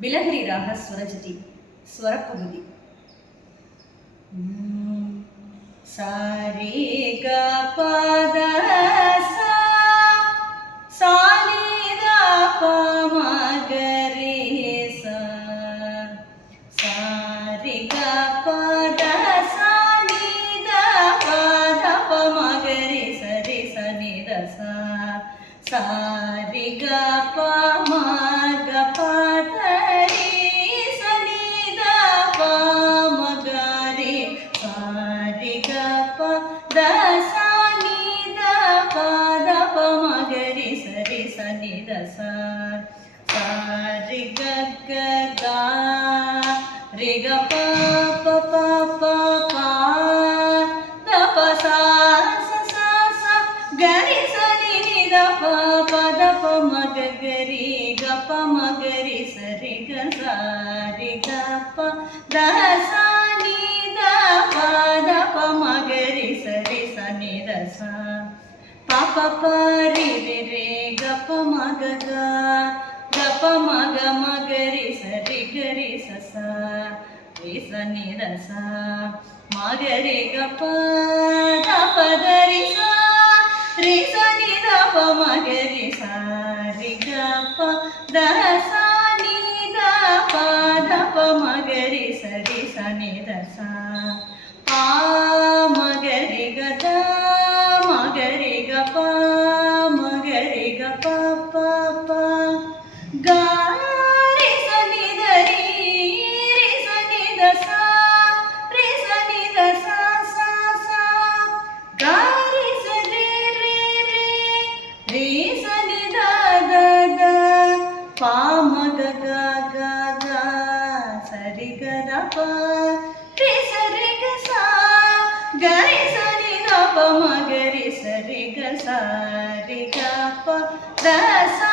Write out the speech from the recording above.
బిలహరి రాగ స్వరజతి స్వరపగుది. సారే గ పద సా సాని ద ప మ గ రే సా సారే గ పద సాని ద ప ద ప మ గ రే స రే స ని ద సా సారే గ ప మ గ ప ద రే స ని ద ప మ గ రే సా రే గ ప ద సా ని ద ప ద ప మ గ రే స రే స ని ద సా సా రే గ గ గ రే గ ప ప ప ప ప ద ప సా స స స గ రే స ని ని ద ప ప ద ప మ గ గ రే గ ప మ గ రే స రే గ సా రే గ ప ద సా ని ద ప ద ప మ గ రే స రే స ని ద సా ప ప ప రే రే రే గ ప మ గ గ గ ప మ గ మ గ రే స రే గ రే స సా రే స ని ద సా మ గ రే గ ప ద ప ద రే సా రే స ని ద ప మ గ రే సా రే గ ప ద సా ని ద ప ద ప మ గ రే స రే స ని ద సా పా మ గ రే గ ద మ గ రే గ ప మ గ రే గ ప ప ప గ రే స ని ద రే రే స ని ద సా రే స ని ద సా సా సా గ రే స రే రే రే రే స ని ద ద ద పా మ గ గ గ గ స రి గ ద ప రే స రే గ సా గ రే స ని ద ప మ గ రే స రే గ సా రే గ ప ద సా